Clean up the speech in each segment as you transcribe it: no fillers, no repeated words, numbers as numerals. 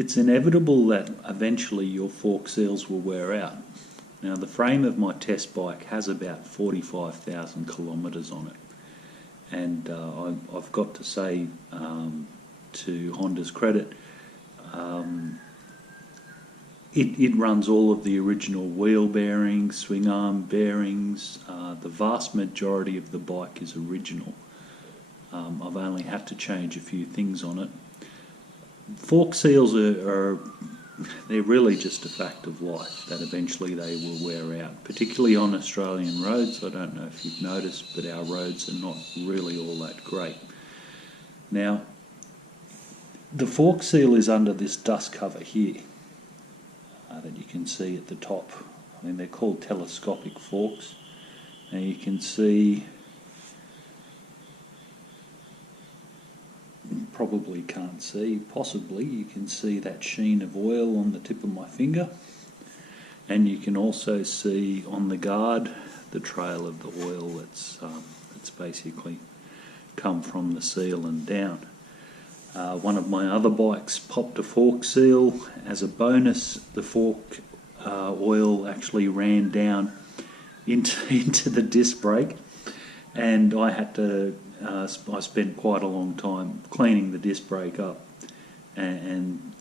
It's inevitable that eventually your fork seals will wear out. Now the frame of my test bike has about 45,000 kilometres on it, and I've got to say, to Honda's credit, it runs all of the original wheel bearings, swing arm bearings. The vast majority of the bike is original. I've only had to change a few things on it. Fork seals they're really just a fact of life, that eventually they will wear out, particularly on Australian roads. I don't know if you've noticed, but our roads are not really all that great. Now, the fork seal is under this dust cover here that you can see at the top. I mean, they're called telescopic forks. Now you can see, probably can't see, possibly you can see that sheen of oil on the tip of my finger, and you can also see on the guard the trail of the oil that's basically come from the seal and down. One of my other bikes popped a fork seal. As a bonus, the fork oil actually ran down into the disc brake, and I had to I spent quite a long time cleaning the disc brake up and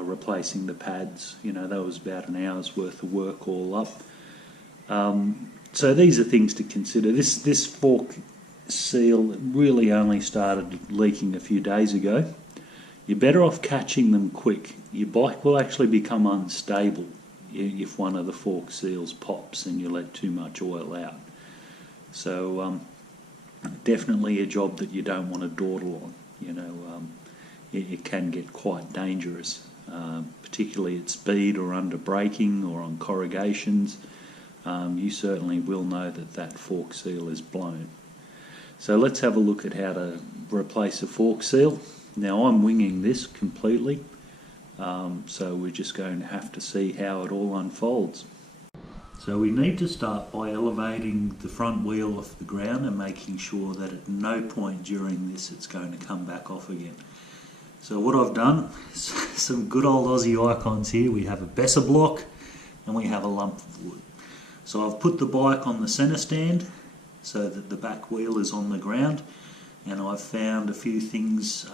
replacing the pads. You know, that was about an hour's worth of work all up. So these are things to consider. This fork seal really only started leaking a few days ago. You're better off catching them quick. Your bike will actually become unstable if one of the fork seals pops and you let too much oil out. So definitely a job that you don't want to dawdle on. You know, it can get quite dangerous, particularly at speed or under braking or on corrugations. You certainly will know that fork seal is blown. So let's have a look at how to replace a fork seal. Now I'm winging this completely, so we're just going to have to see how it all unfolds. So we need to start by elevating the front wheel off the ground and making sure that at no point during this it's going to come back off again. So what I've done is some good old Aussie icons here. We have a Besser block and we have a lump of wood. So I've put the bike on the centre stand so that the back wheel is on the ground, and I've found a few things,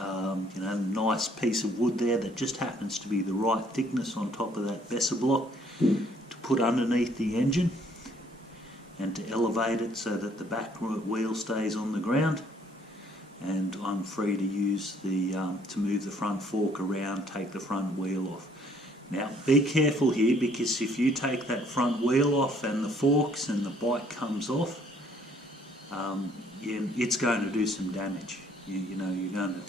you know, nice piece of wood there that just happens to be the right thickness on top of that Besser block to put underneath the engine and to elevate it so that the back wheel stays on the ground, and I'm free to use to move the front fork around, take the front wheel off. Now be careful here, because if you take that front wheel off and the forks and the bike comes off, it's going to do some damage. You know, you're going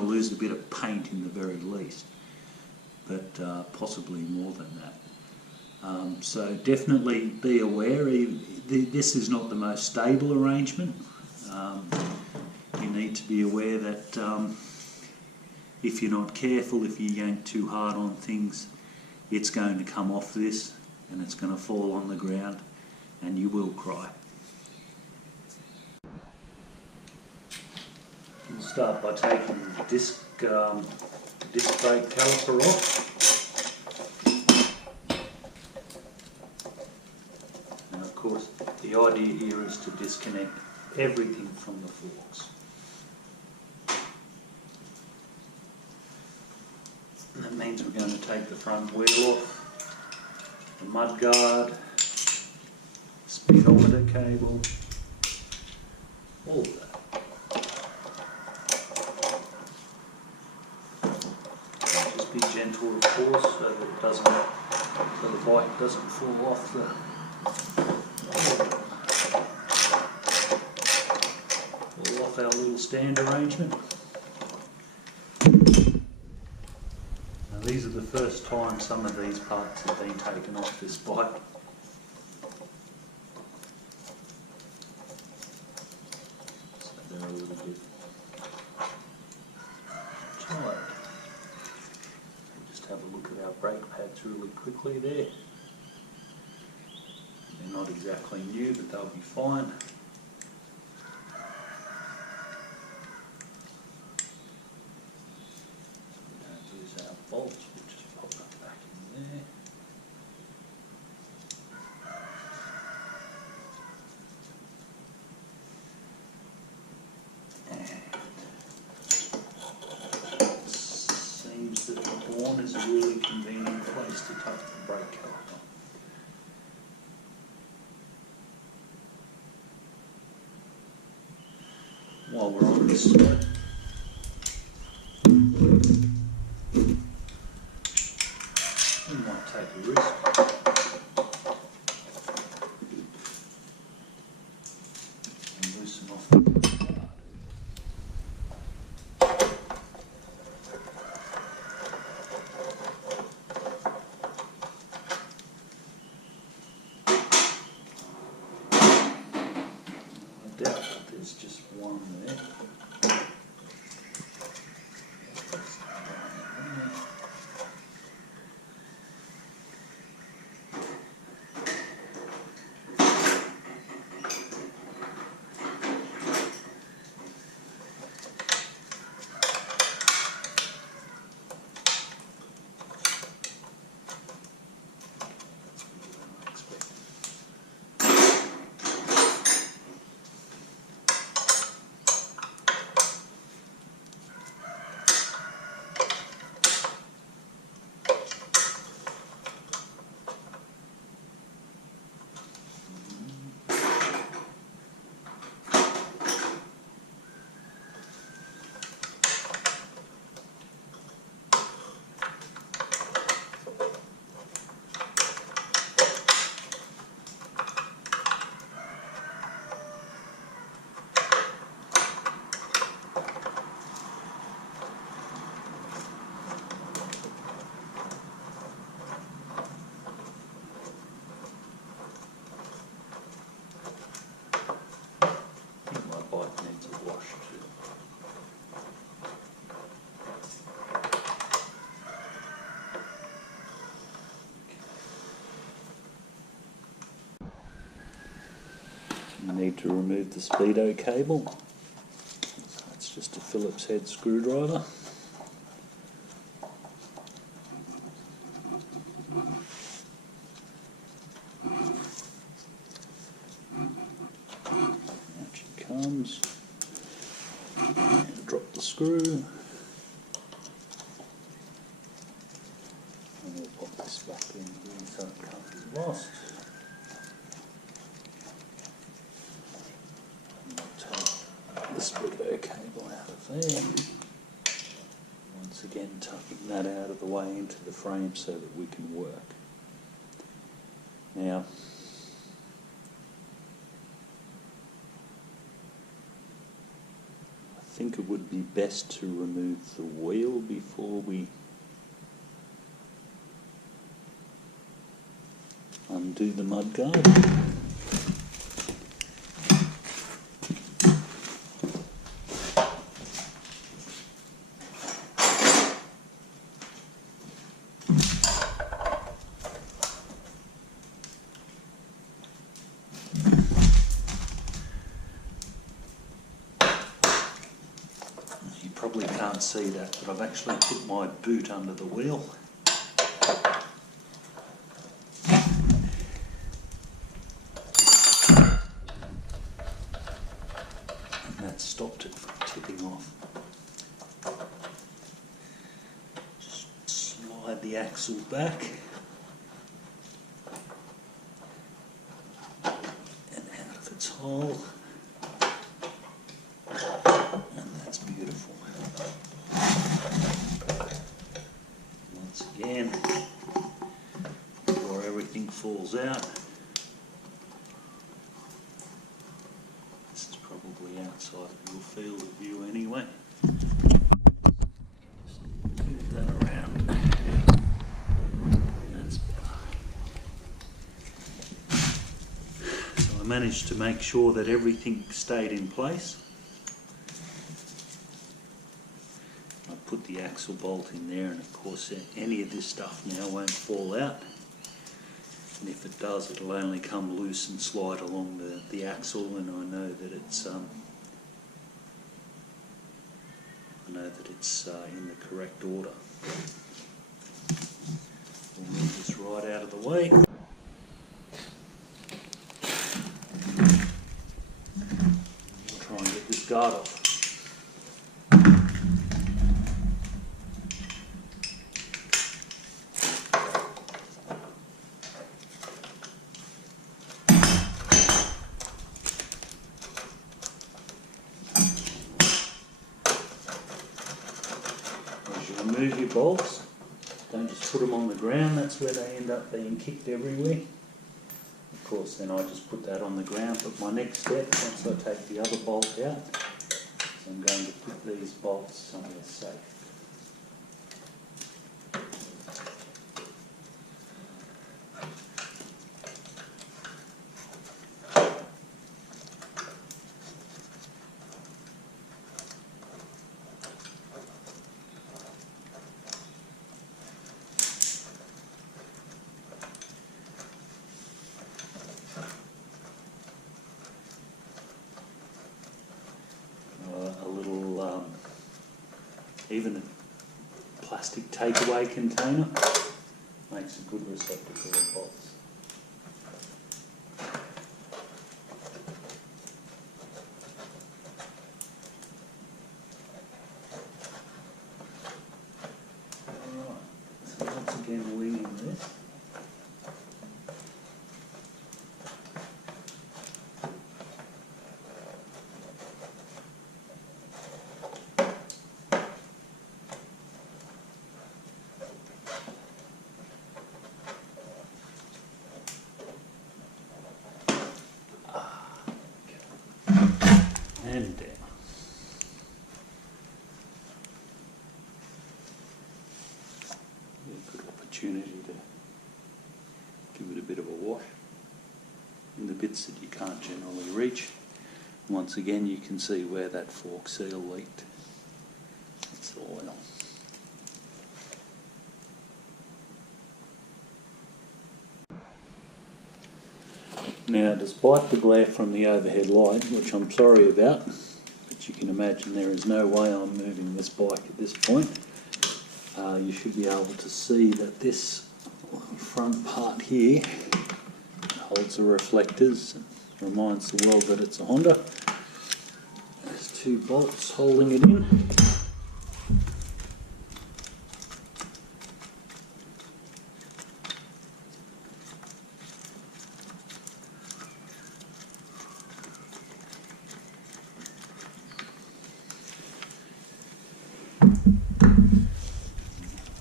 to lose a bit of paint in the very least, but possibly more than that. So definitely be aware. This is not the most stable arrangement. You need to be aware that if you're not careful, if you yank too hard on things, it's going to come off this and it's going to fall on the ground and you will cry. We'll start by taking the disc brake caliper off. And of course the idea here is to disconnect everything from the forks. And that means we're going to take the front wheel off, the mud guard, speedometer cable, all of that. Just be gentle, of course, so that so the bike doesn't fall off our little stand arrangement. Now these are the first time some of these parts have been taken off this bike. So they're a little bit tight. We'll just have a look at our brake pads really quickly there. They're not exactly new, but they'll be fine. Use our bolt, we'll just pop that back in there. Seems that the horn is a really convenient place to tuck the brake caliper. While we're on this side, we might take a risk and loosen off the guard. I doubt that there's just one there. You need to remove the Speedo cable. That's just a Phillips head screwdriver. Out she comes. And drop the screw. And we'll pop this back in here so it can't be lost. The Speedo cable out of there. Once again tucking that out of the way into the frame so that we can work. Now, I think it would be best to remove the wheel before we undo the mudguard. Probably can't see that, but I've actually put my boot under the wheel. And that stopped it from tipping off. Just slide the axle back. And out of its hole. And that's beautiful. Once again, before everything falls out, this is probably outside of your field of view anyway. Just move that around. That's better. So I managed to make sure that everything stayed in place. Put the axle bolt in there, and of course any of this stuff now won't fall out, and if it does it'll only come loose and slide along the axle, and I know that it's in the correct order. right out of the way. Try and get this guard off. As you remove your bolts, don't just put them on the ground, that's where they end up being kicked everywhere. Of course, then I just put that on the ground, but my next step, once I take the other bolt out, is I'm going to put these bolts somewhere safe. Even a plastic takeaway container makes a good receptacle of bolts. Alright, so once again weeding this. And down. A good opportunity to give it a bit of a wash in the bits that you can't generally reach. Once again, you can see where that fork seal leaked. It's the oil. Now, despite the glare from the overhead light, which I'm sorry about, but you can imagine there is no way I'm moving this bike at this point, you should be able to see that this front part here holds the reflectors and reminds the world that it's a Honda. There's two bolts holding it in.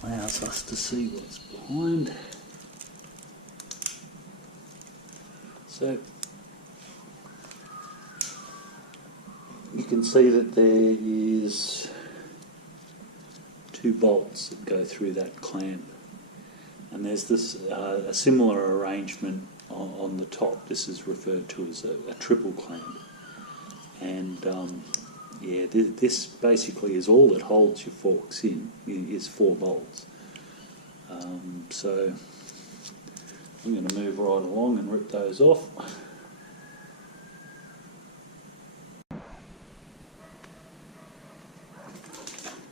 Allows us to see what's behind. So you can see that there is two bolts that go through that clamp, and there's this a similar arrangement on the top. This is referred to as a triple clamp, and yeah, this basically is all that holds your forks in, is four bolts. So I'm going to move right along and rip those off.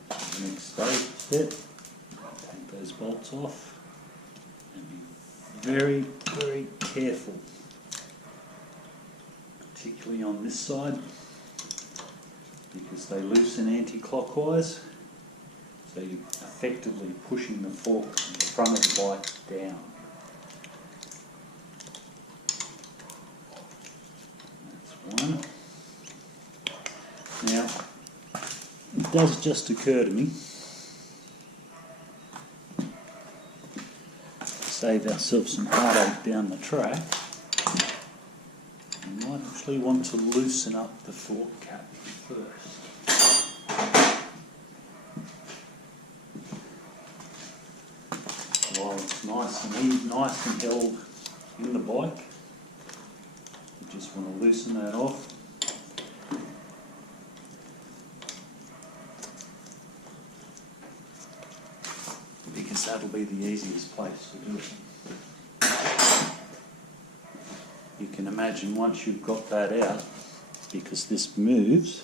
The next step, take those bolts off and be very, very careful, particularly on this side, because they loosen anti-clockwise, so you're effectively pushing the fork in the front of the bike down. That's one. Now, it does just occur to me, save ourselves some heartache down the track, we might actually want to loosen up the fork cap first. While it's nice and held in the bike, you just want to loosen that off. Because that'll be the easiest place to do it. You can imagine once you've got that out, because this moves,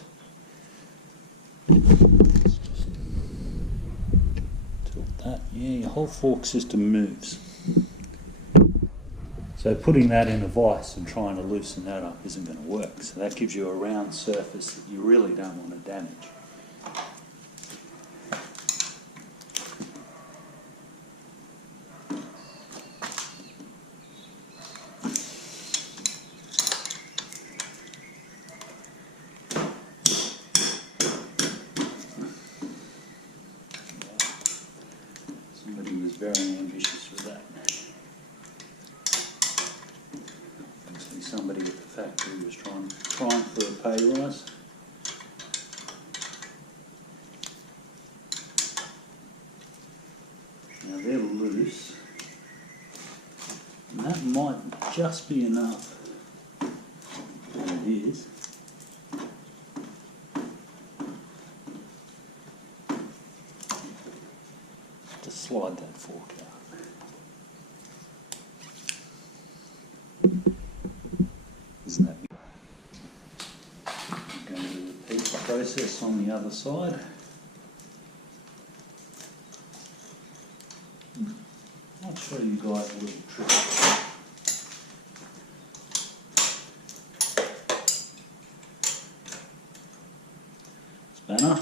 tilt that, yeah, your whole fork system moves. So putting that in a vise and trying to loosen that up isn't going to work. So that gives you a round surface that you really don't want to damage. Somebody was very ambitious with that. Obviously somebody at the factory was trying for a pay rise. Now they're loose, and that might just be enough, and it is, to slide that fork out. Isn't that big? I'm going to repeat the process on the other side. I'll show you guys a little trick. Spanner.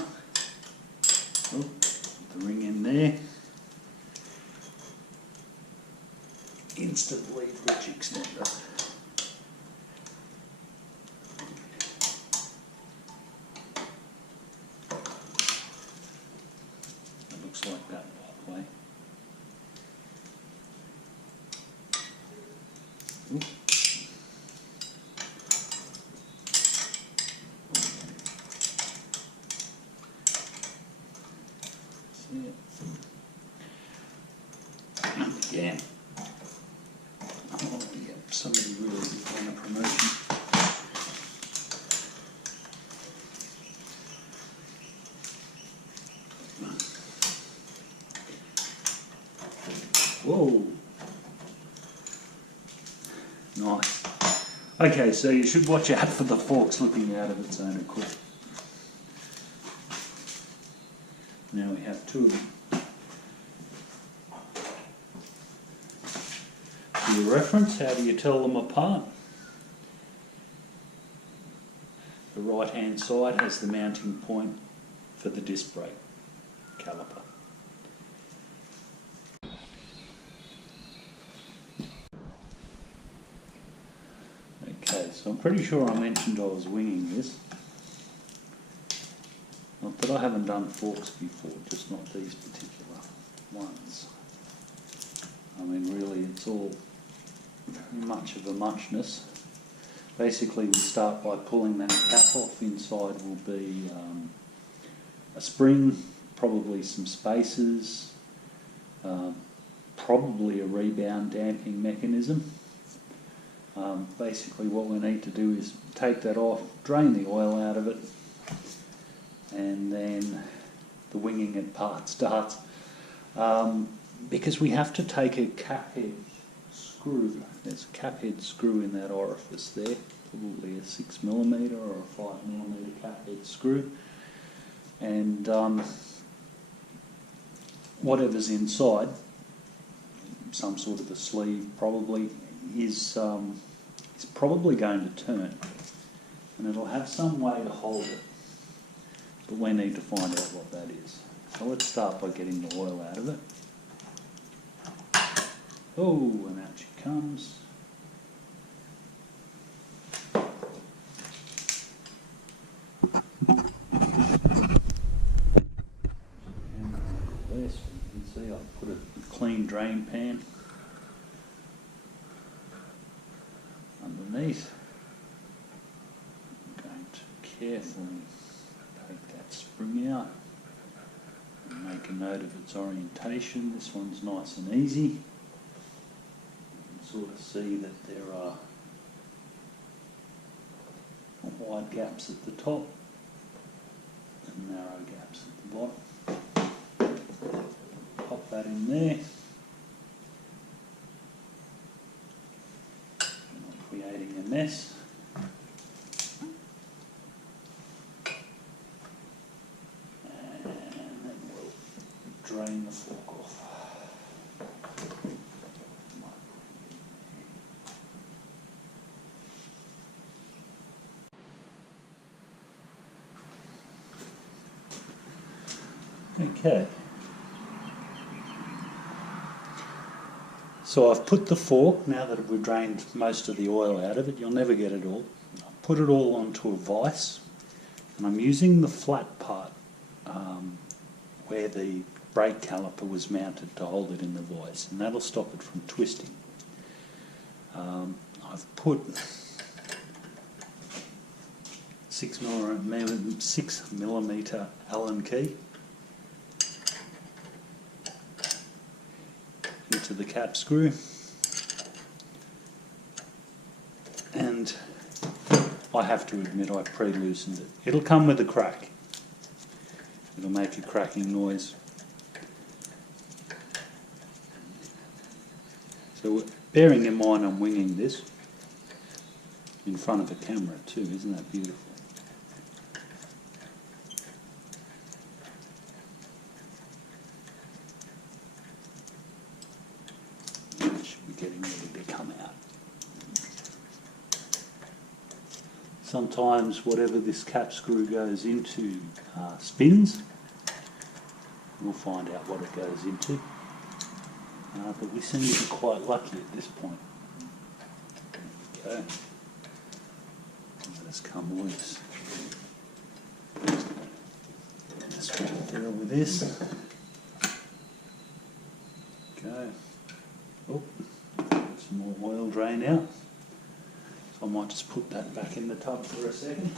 Oh, put the ring in there. Instant lead ridge extender. It looks like that, by the way. Ooh. See it? And again. Oh, yeah, somebody really on a promotion. Whoa. Nice. Okay, so you should watch out for the fork slipping out of its own accord. Now we have two of them. For your reference, how do you tell them apart? The right hand side has the mounting point for the disc brake caliper. Okay, so I'm pretty sure I mentioned I was winging this. Not that I haven't done forks before, just not these particular ones. I mean, really, it's all very much of a muchness. Basically, we start by pulling that cap off. Inside will be a spring, probably some spacers, probably a rebound damping mechanism. Basically what we need to do is take that off, drain the oil out of it, and then the winging it part starts. Because we have to take a cap head screw. There's a cap head screw in that orifice there, probably a 6mm or a 5mm cap head screw. And whatever's inside, some sort of a sleeve probably, is probably going to turn, and it'll have some way to hold it, but we need to find out what that is. So let's start by getting the oil out of it. Oh, and out she comes. And this, you can see I've put a clean drain pan underneath. I'm going to carefully take that spring out and make a note of its orientation. This one's nice and easy. You can sort of see that there are wide gaps at the top and narrow gaps at the bottom. Pop that in there. Creating a mess. And then we'll drain the fork off. Okay. So I've put the fork, now that we've drained most of the oil out of it, you'll never get it all. I've put it all onto a vise, and I'm using the flat part where the brake caliper was mounted to hold it in the vise, and that'll stop it from twisting. I've put 6mm Allen key into the cap screw, and I have to admit I pre-loosened it. It'll come with a crack. It'll make a cracking noise. So bearing in mind I'm winging this in front of a camera too, isn't that beautiful? It should be getting ready to come out. Sometimes whatever this cap screw goes into spins. We'll find out what it goes into. But we seem to be quite lucky at this point. Okay. Let us come loose. Just try to deal with this. Okay. Oh, some more oil drain out. So I might just put that back in the tub for a second.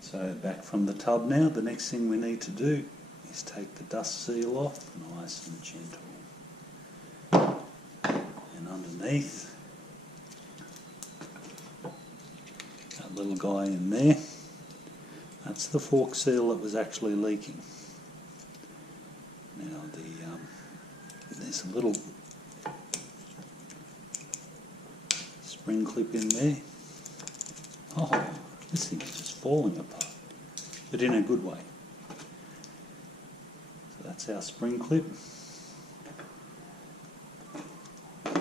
So back from the tub now, the next thing we need to do is take the dust seal off, nice and gentle. And underneath, that little guy in there, that's the fork seal that was actually leaking. Now there's a little spring clip in there. Oh, this thing is just falling apart, but in a good way. So that's our spring clip. Now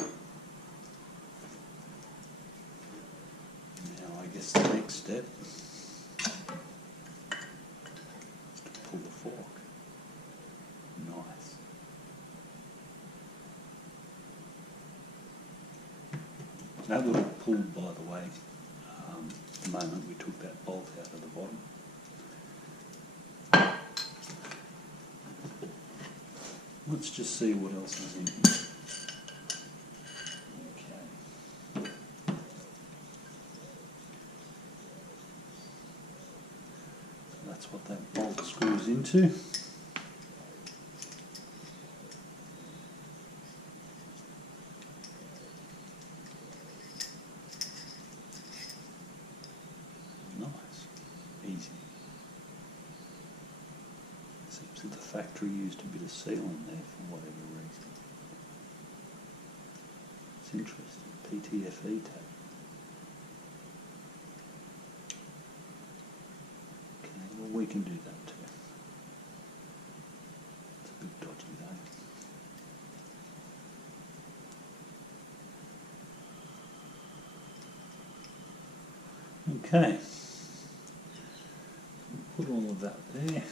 I guess the next step is to pull the fork. Nice. That would have pulled, by the way, the moment we took that bolt out of the bottom. Let's just see what else is in here. Okay. That's what that bolt screws into. Easy. Seems that the factory used a bit of sealant there for whatever reason. It's interesting. PTFE tape. Okay, well we can do that too. It's a bit dodgy though. Okay. Put all of that there.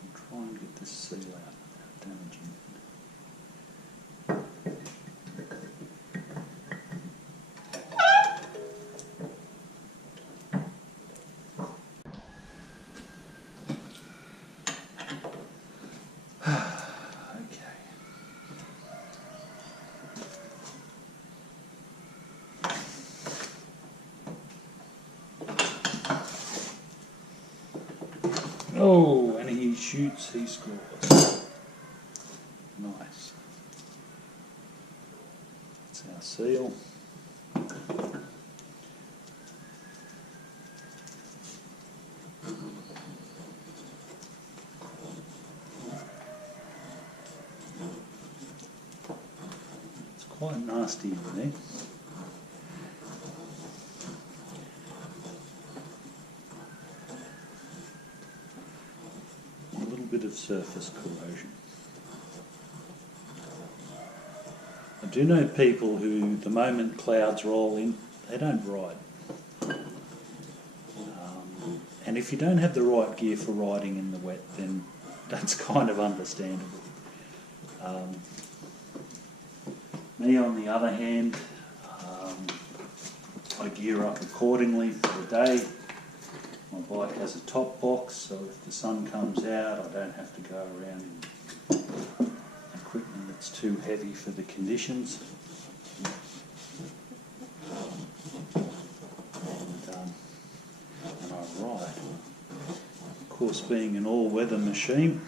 And try and get this seal out without damaging it. Oh, and he shoots, he scores. Nice. That's our seal. It's quite nasty in there. Bit of surface corrosion. I do know people who, the moment clouds roll in, they don't ride. And if you don't have the right gear for riding in the wet, then that's kind of understandable. Me, on the other hand, I gear up accordingly for the day. My bike has a top box, so if the sun comes out, I don't have to go around in equipment that's too heavy for the conditions. And I ride. Of course, being an all-weather machine,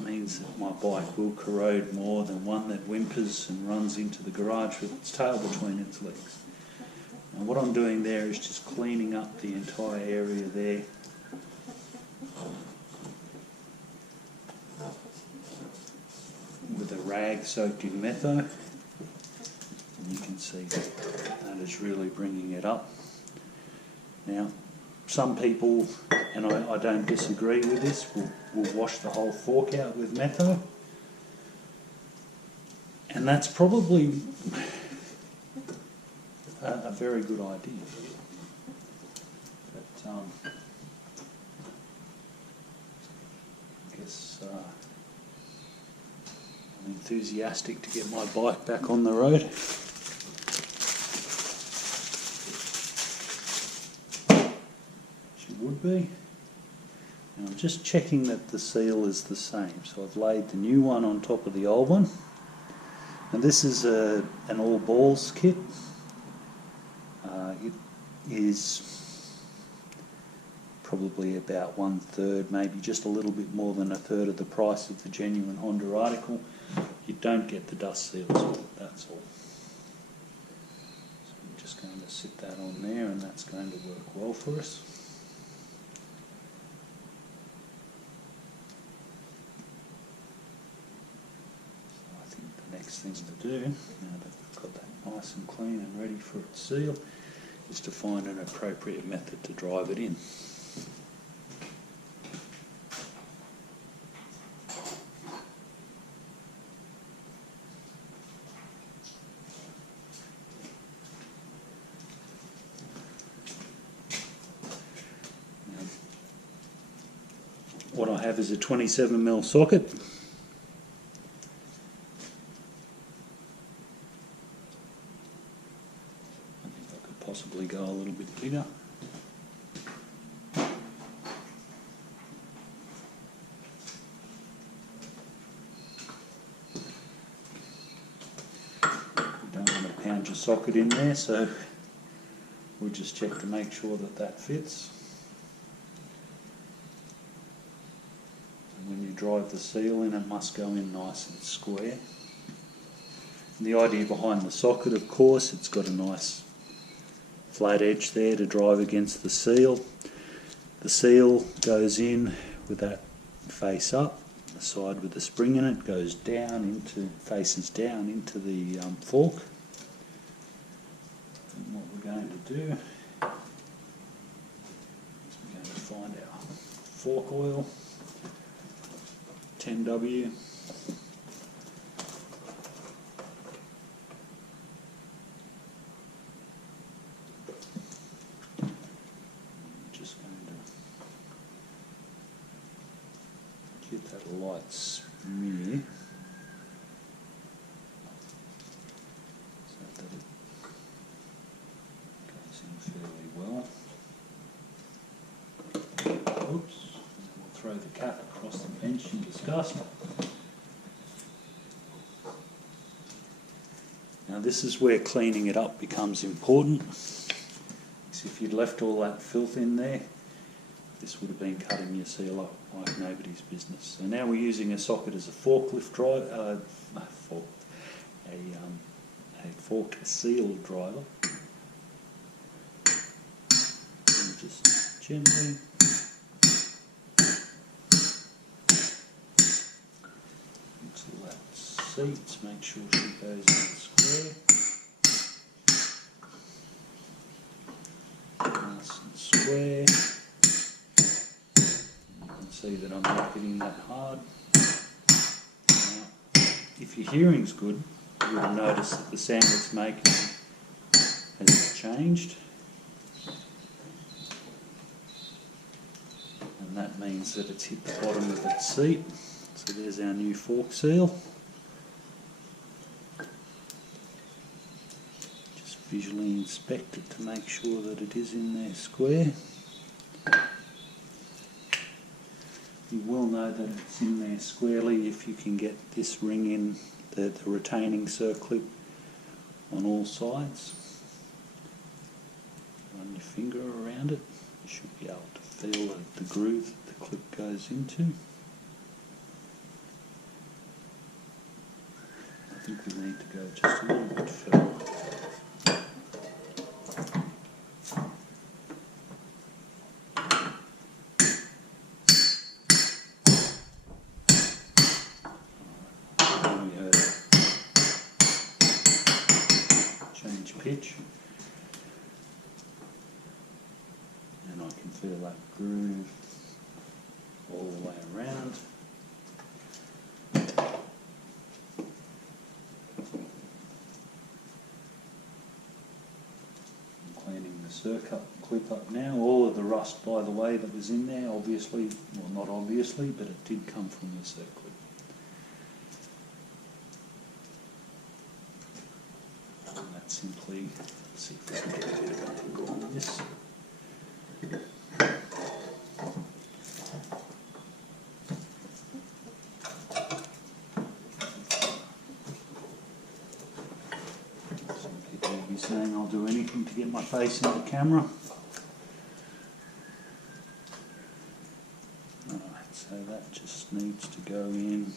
means that my bike will corrode more than one that whimpers and runs into the garage with its tail between its legs. And what I'm doing there is just cleaning up the entire area there. With a rag soaked in metho. And you can see that is really bringing it up. Now, some people, and I don't disagree with this, will wash the whole fork out with metho. And that's probably a very good idea. But I guess I'm enthusiastic to get my bike back on the road. She would be. Now I'm just checking that the seal is the same. So I've laid the new one on top of the old one. And this is an all balls kit. It is probably about 1/3, maybe just a little bit more than 1/3 of the price of the genuine Honda article. You don't get the dust seals with it, that's all. So I'm just going to sit that on there, and that's going to work well for us. So I think the next thing to do, now that we've got that nice and clean and ready for its seal, is to find an appropriate method to drive it in. Now, what I have is a 27mm socket. Possibly go a little bit bigger. You don't want to pound your socket in there, so we'll just check to make sure that that fits. And when you drive the seal in, it must go in nice and square. And the idea behind the socket, of course, it's got a nice flat edge there to drive against the seal. The seal goes in with that face up. The side with the spring in it goes down into, faces down into the fork. And what we're going to do is we're going to find our fork oil, 10W. Get that light smear so that it goes in fairly well. Oops, and then we'll throw the cap across the bench in disgust. Now this is where cleaning it up becomes important. Because if you'd left all that filth in there, this would have been cutting your seal up like nobody's business. So now we're using a socket as a forklift drive, a fork seal driver. And just gently until that seats. Make sure she goes in square. Nice and square. See that I'm not hitting that hard. Now, if your hearing's good, you will notice that the sound it's making has changed. And that means that it's hit the bottom of its seat. So there's our new fork seal. Just visually inspect it to make sure that it is in there square. You will know that it's in there squarely if you can get this ring in, the retaining circlip on all sides. Run your finger around it. You should be able to feel the groove that the clip goes into. I think we need to go just a little bit further. Pitch, and I can feel that groove all the way around. I'm cleaning the circuit clip up now. All of the rust, by the way, that was in there, obviously, well, not obviously, but it did come from the circuit. Simply see if we can get a bit of an angle on this. Some people will be saying I'll do anything to get my face in the camera. Alright, so that just needs to go in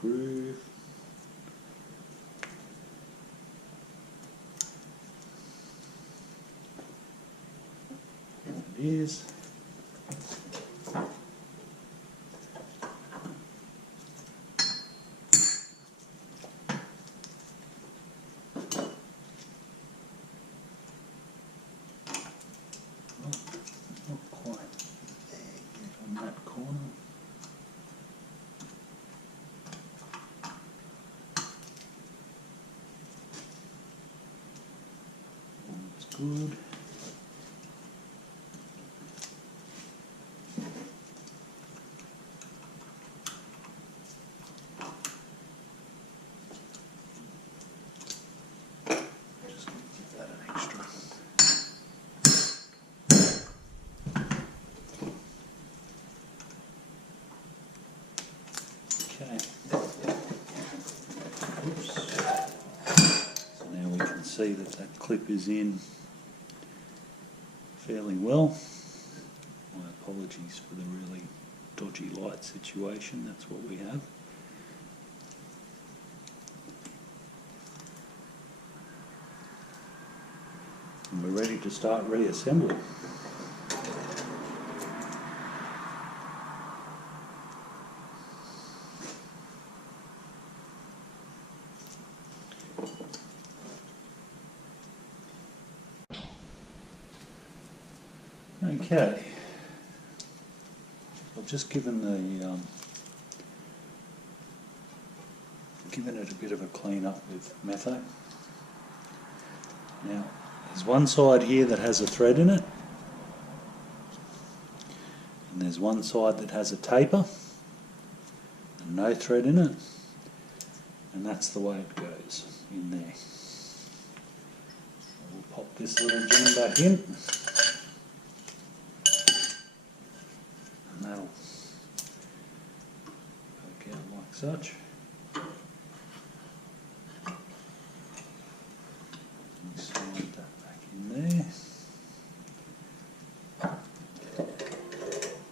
groove. There it is. Not quite there yet on that corner. Good. Just going to give that an extra. Okay. Oops. So now we can see that that clip is in fairly well. My apologies for the really dodgy light situation, that's what we have. And we're ready to start reassembly. Okay, I've just given it a bit of a clean up with metho. Now, there's one side here that has a thread in it, and there's one side that has a taper and no thread in it, and that's the way it goes in there. So we'll pop this little gem back in. That'll poke out like such. And slide that back in there.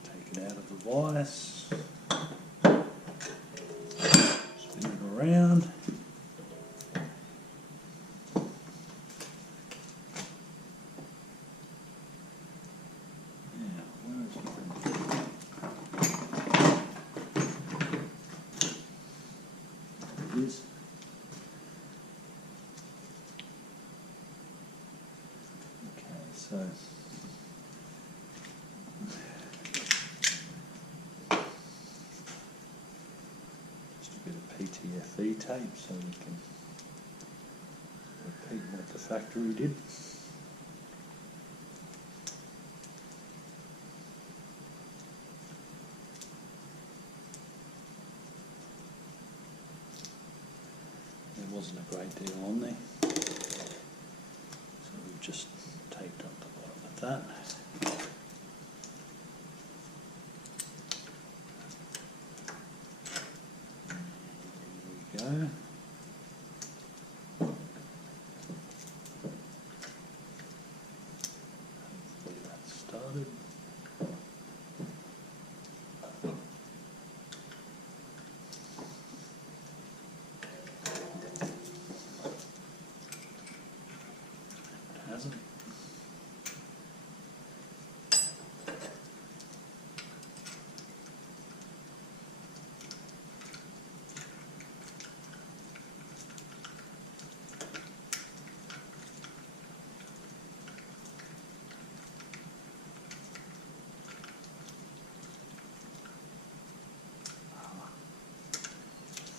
Take it out of the vise. Spin it around. Is. Okay, so bit of PTFE tape so we can repeat what the factory did. There wasn't a great deal on there, so we've just taped up the bottom of that. There we go. Hopefully that's started. It hasn't.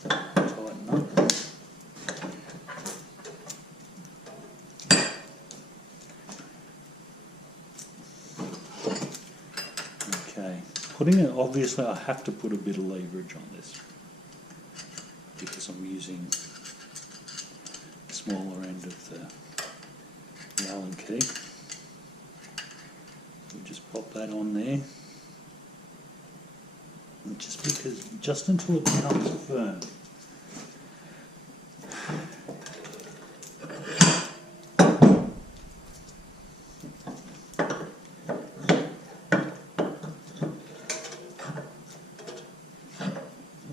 Tighten up. Okay, putting it, obviously I have to put a bit of leverage on this because I'm using the smaller end of the Allen key. So just pop that on there. And just until it becomes firm.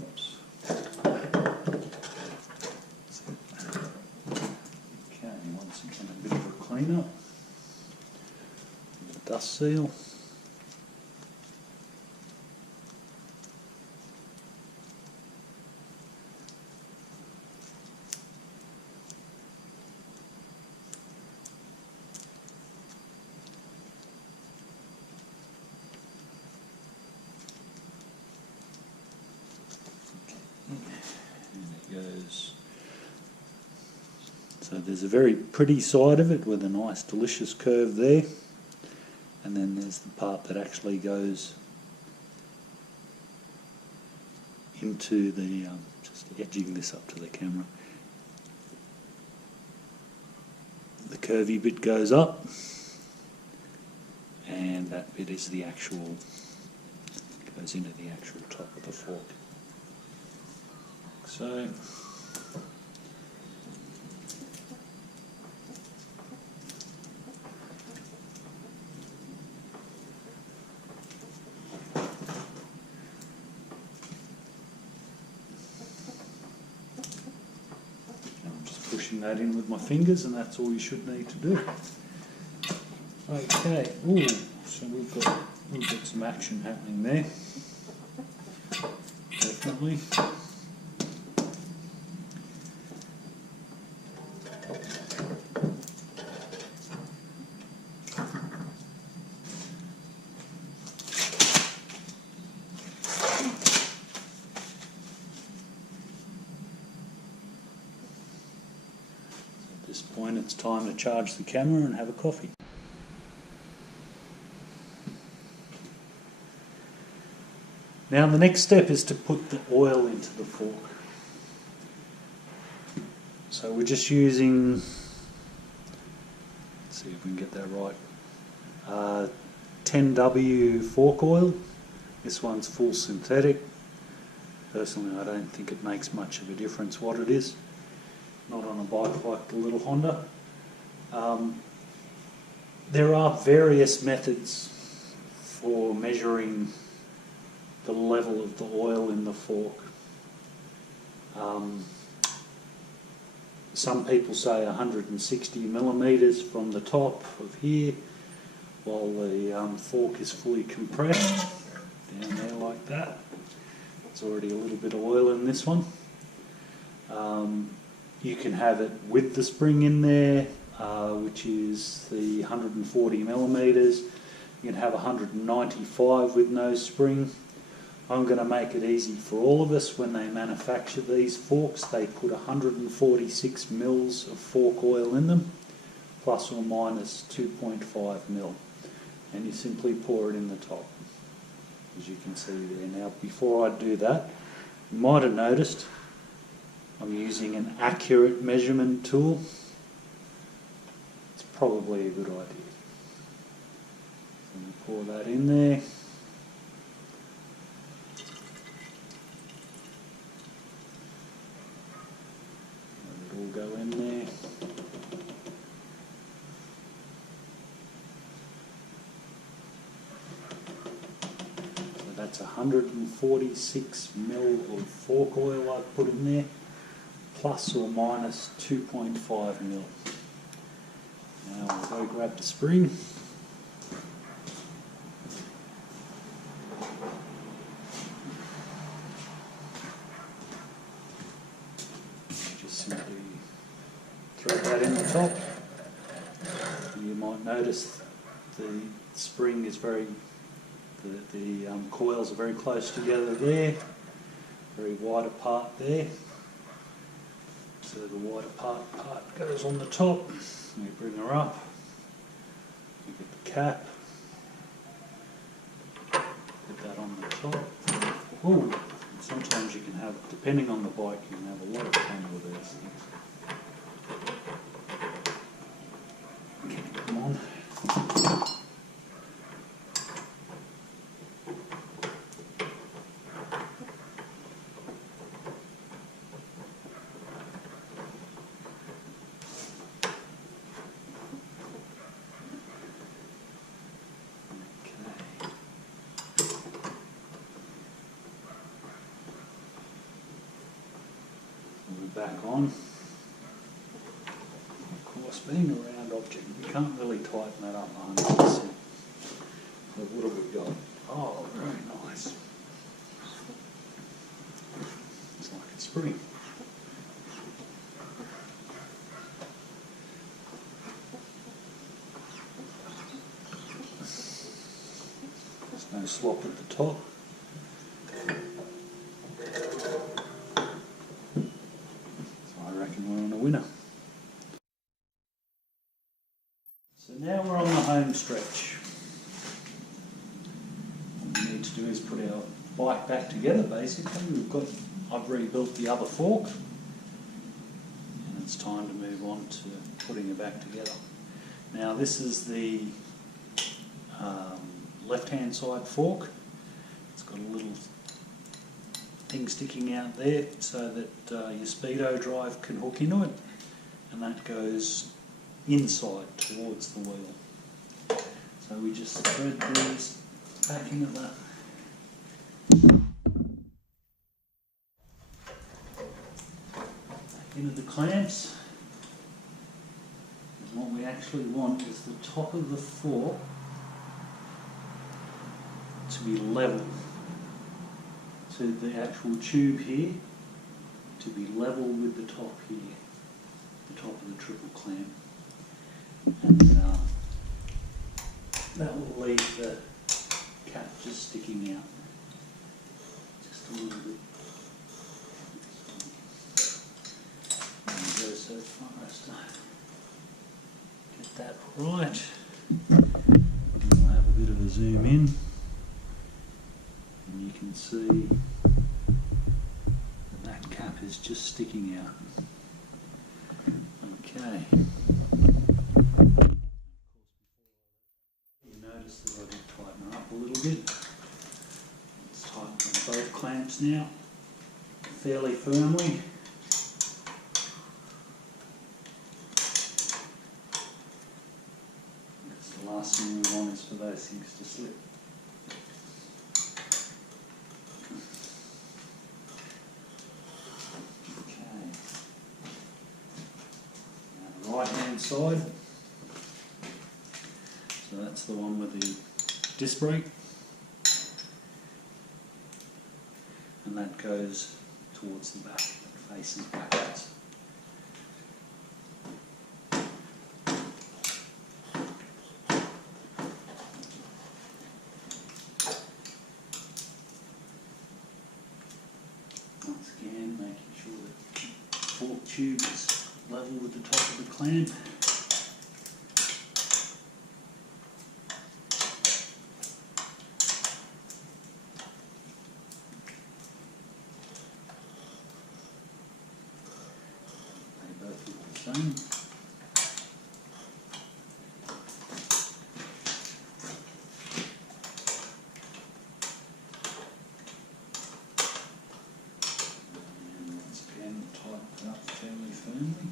Oops. Okay, once again a bit of a clean up. Dust seal. And it goes. So there's a very pretty side of it with a nice delicious curve there, and then there's the part that actually goes into the, just edging this up to the camera, the curvy bit goes up, and that bit is the actual, goes into the actual top of the fork. So I'm just pushing that in with my fingers, and that's all you should need to do. Okay, ooh, so we've got some action happening there. Definitely. At this point it's time to charge the camera and have a coffee. Now the next step is to put the oil into the fork. So we're just using, let's see if we can get that right, 10W fork oil. This one's full synthetic. Personally, I don't think it makes much of a difference what it is. Not on a bike like the little Honda. There are various methods for measuring the level of the oil in the fork. Some people say 160 millimeters from the top of here, while the fork is fully compressed down there like that. There's already a little bit of oil in this one. You can have it with the spring in there, which is the 140 millimeters. You can have 195 with no spring, I'm going to make it easy for all of us. When they manufacture these forks, they put 146 mils of fork oil in them, plus or minus 2.5 mil, and you simply pour it in the top, as you can see there. Now, before I do that, you might have noticed I'm using an accurate measurement tool. It's probably a good idea. So you pour that in there. Let it all go in there. So that's 146 mil of fork oil I've put in there, plus or minus 2.5 mil. Now we'll go grab the spring. Just simply throw that in the top. You might notice the spring is the coils are very close together there, very wide apart there. So the wide apart part goes on the top. We bring her up. We get the cap. Put that on the top. Ooh, sometimes you can have, depending on the bike, you can have a lot of fun with these things. Come on. Back on. Of course, being a round object, you can't really tighten that up 100%. So what have we got? Oh, very nice. It's like it's spring. There's no slop at the top. Winner. So now we're on the home stretch. What we need to do is put our bike back together. Basically, I've rebuilt the other fork, and it's time to move on to putting it back together. Now this is the left-hand side fork. It's got a little thing sticking out there so that your Speedo drive can hook into it, and that goes inside towards the wheel. So we just thread these back into the clamps, and what we actually want is the top of the fork to be level. To the actual tube here to be level with the top here, the top of the triple clamp, and that will leave the cap just sticking out just a little bit. And go so far as to get that right. And we'll have a bit of a zoom in. And you can see that cap is just sticking out. Okay. You notice that I did tighten her up a little bit. Let's tighten both clamps now fairly firmly. That's the last thing we want, is for those things to slip. Right-hand side, so that's the one with the disc brake, and that goes towards the back, it faces backwards. again, making sure that the fork tube is level with the top of the clamp. They both look the same. Tighten up fairly firmly.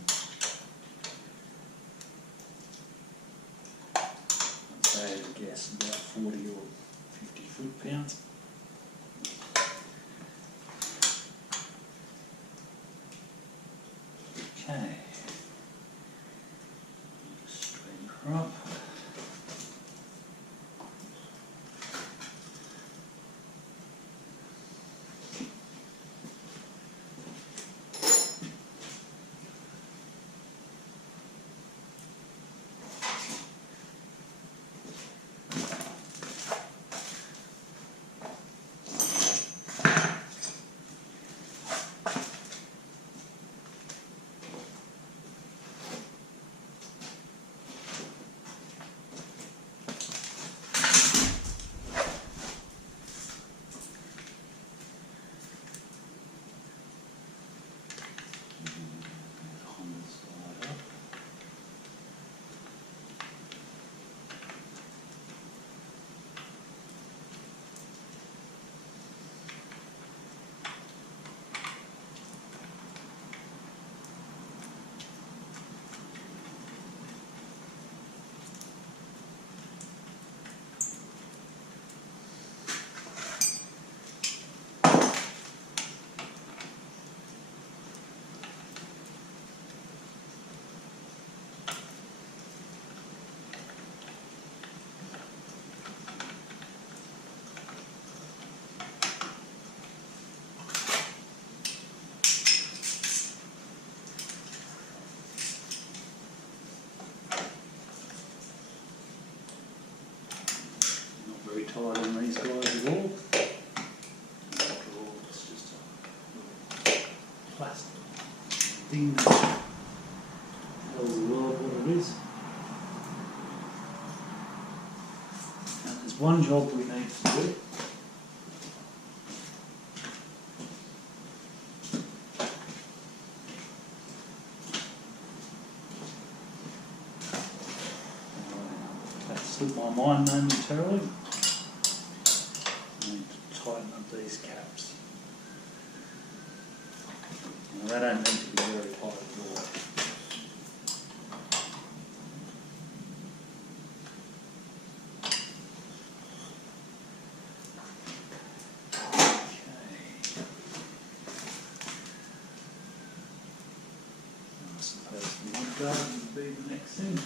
I'd say at a guess about 40 or 50 foot-pounds. Okay, just straighten her up. Very tight on these guys at all. After all, it's just a little plastic thing that tells the world what it is. Now there's one job we need to do. That slipped my mind momentarily. Tighten up these caps. Now they don't need to be very tight at all. Okay. I suppose the mudguard would be the next thing.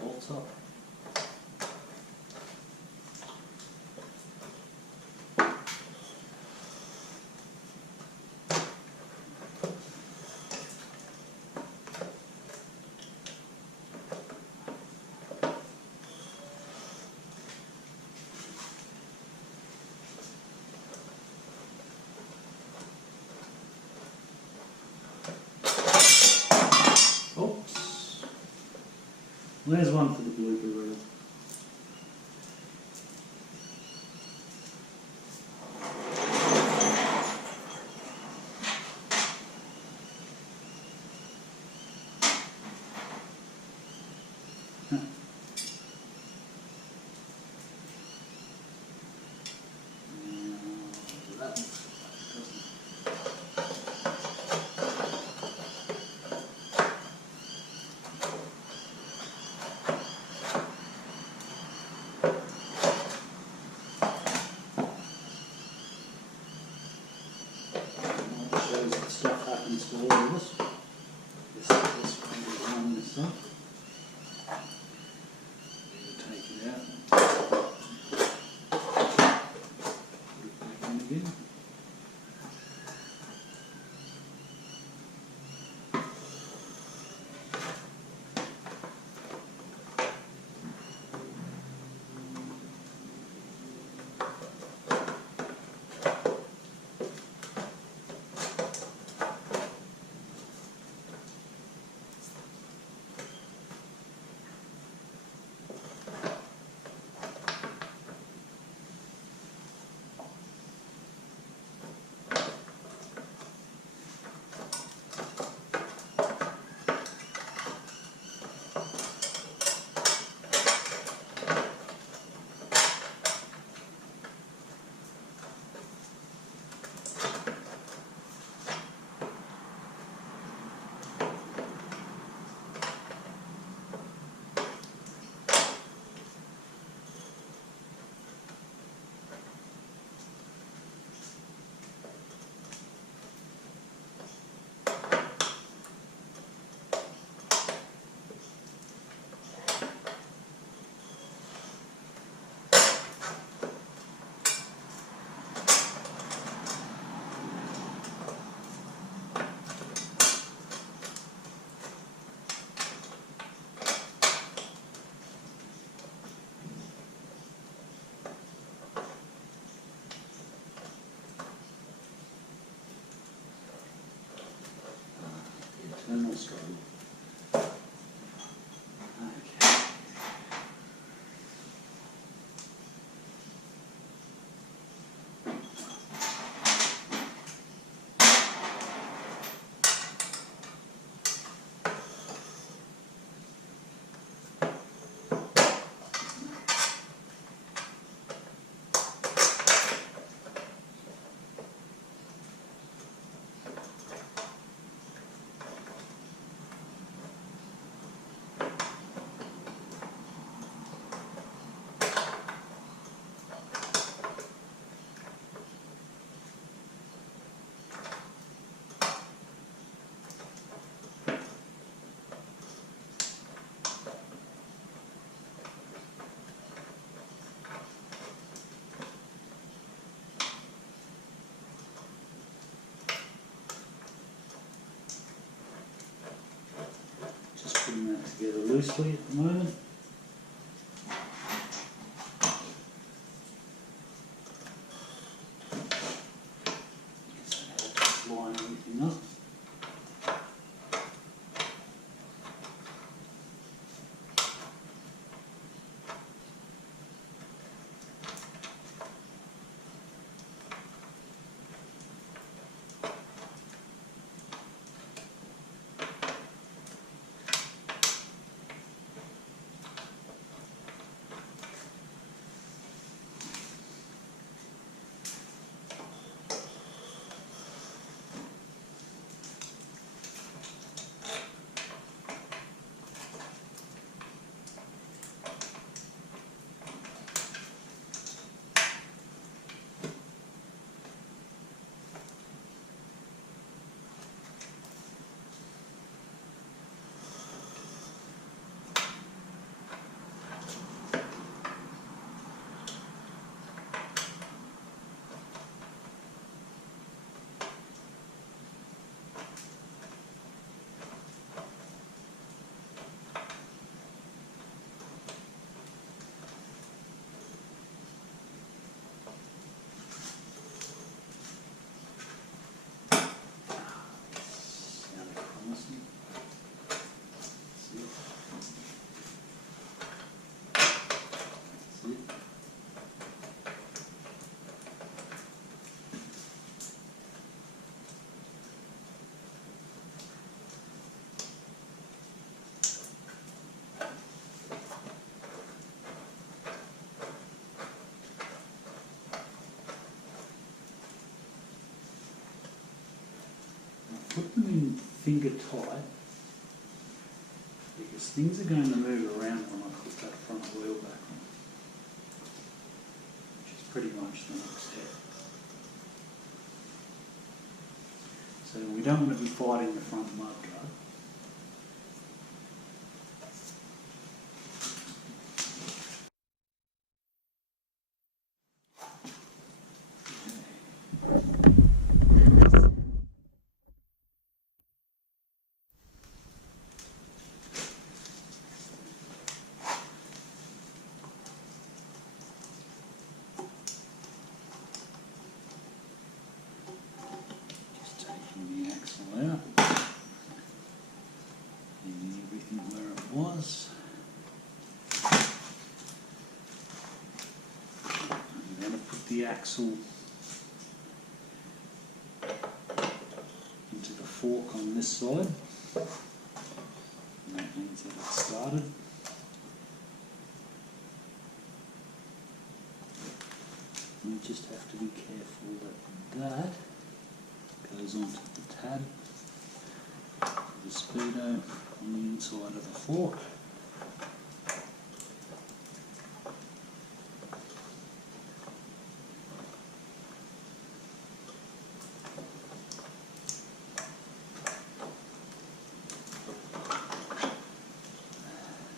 Bolts up. Oops. There's one for the blooper reel. Shows that stuff happens to all of us. This one is on this side. Take it out. Put it back in again. Internal struggle. Okay. Just putting that together loosely at the moment. Guess that helps line everything up. finger tight, because things are going to move around when I put that front wheel back on, which is pretty much the next step. So we don't want to be fighting the front mud guard. The axle out, leaving everything where it was. I'm going to put the axle into the fork on this side, and that means that it's started. You just have to be careful that that goes onto the tab, the Speedo on the inside of the fork.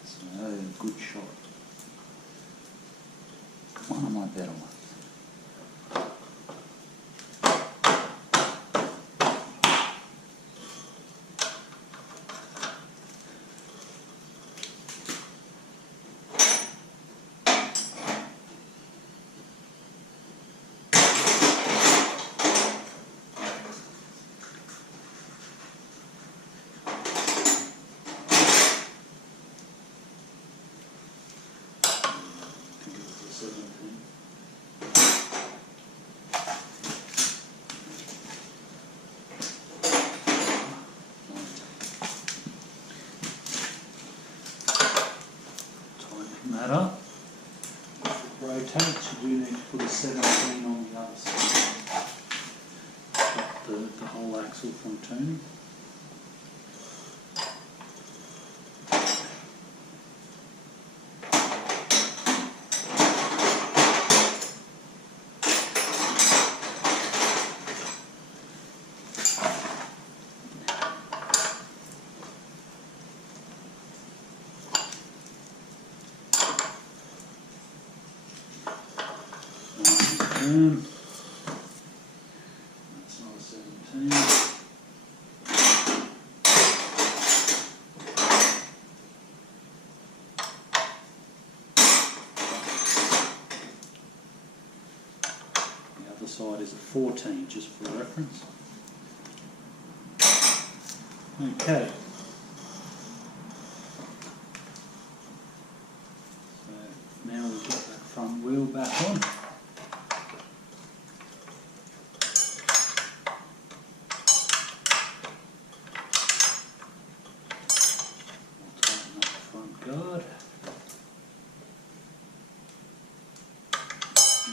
So, good shot. One of my better ones. That up. If it rotates, you do need to put a 17 on the other side. Stop the whole axle from turning. That's not a 17. The other side is a 14, just for reference. Okay. So now we've got that front wheel back on. Guard.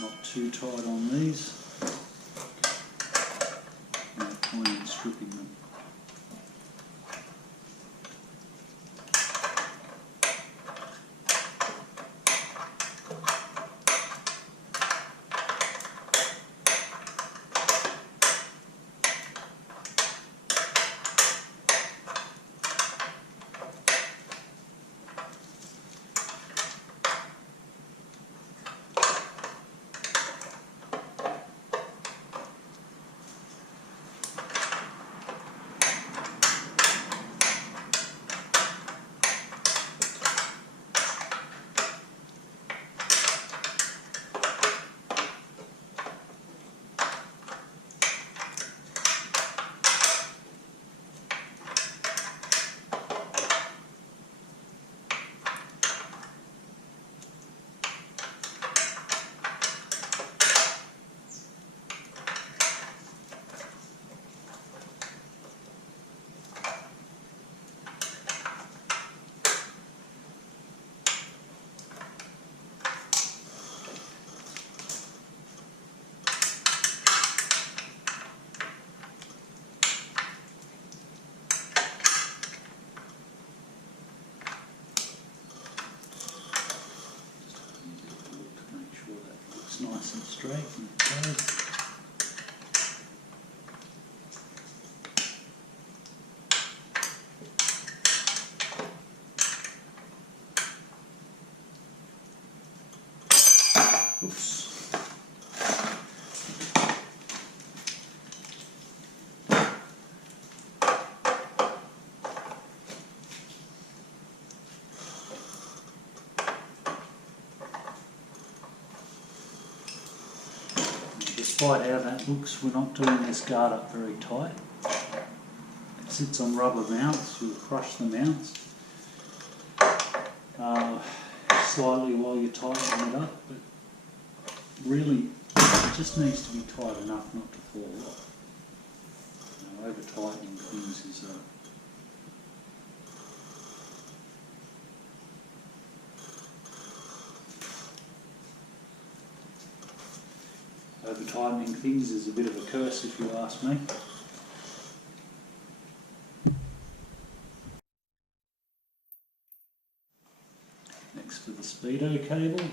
Not too tight on these. No point in stripping them. despite how that looks, we're not doing this guard up very tight. It sits on rubber mounts, you'll crush the mounts slightly while you're tightening it up, but really it just needs to be tight enough not to fall off. Over tightening things is a bit of a curse, if you ask me. Next for the Speedo cable,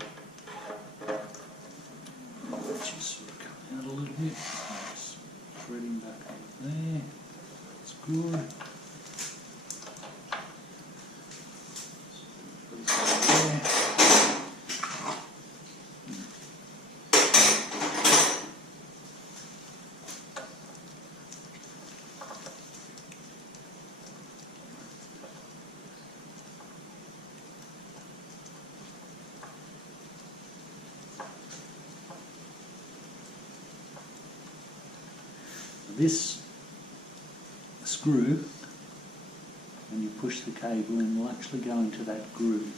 which is sort of coming out a little bit. Just threading back up there. That's good. This screw, when you push the cable in, will actually go into that groove.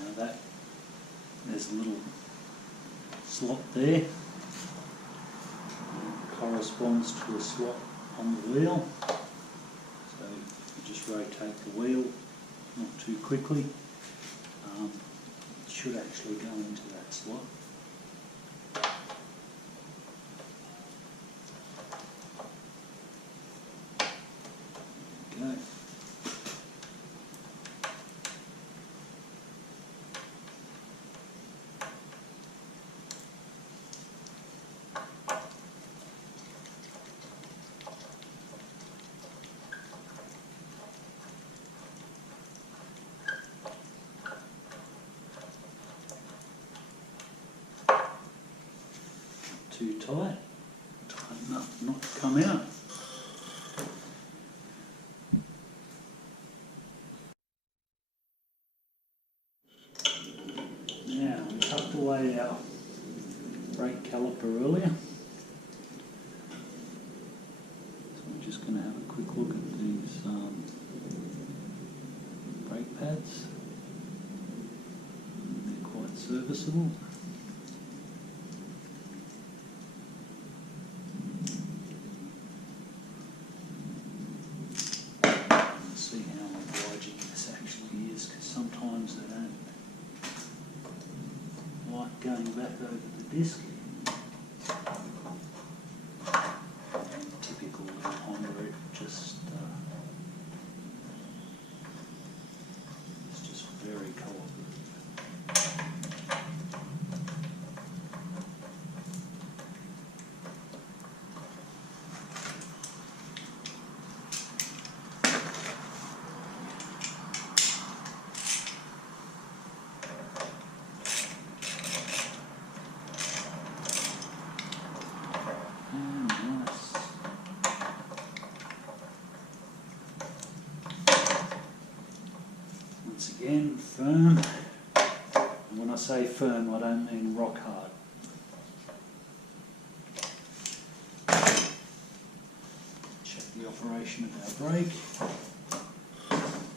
Now there's a little slot there, it corresponds to a slot on the wheel, so you just rotate the wheel, not too quickly. Should actually go into that slot. There we go. Too tight enough not to come out. Now, we tucked away our brake caliper earlier, so we're just going to have a quick look at these brake pads. They're quite serviceable. Sometimes they don't like going back over the disc. Typical Honda, it just it's just very colourful. Once again, firm. And when I say firm, I don't mean rock hard. Check the operation of our brake.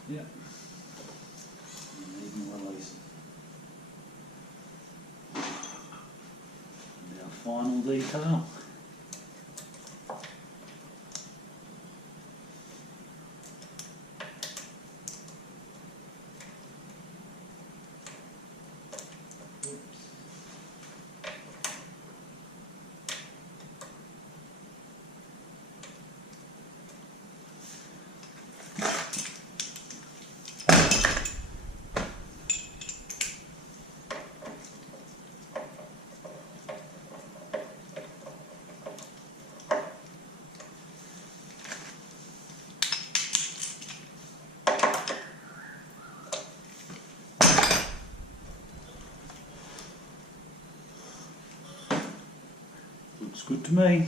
Yep. And even release it. And our final detail. Looks good to me.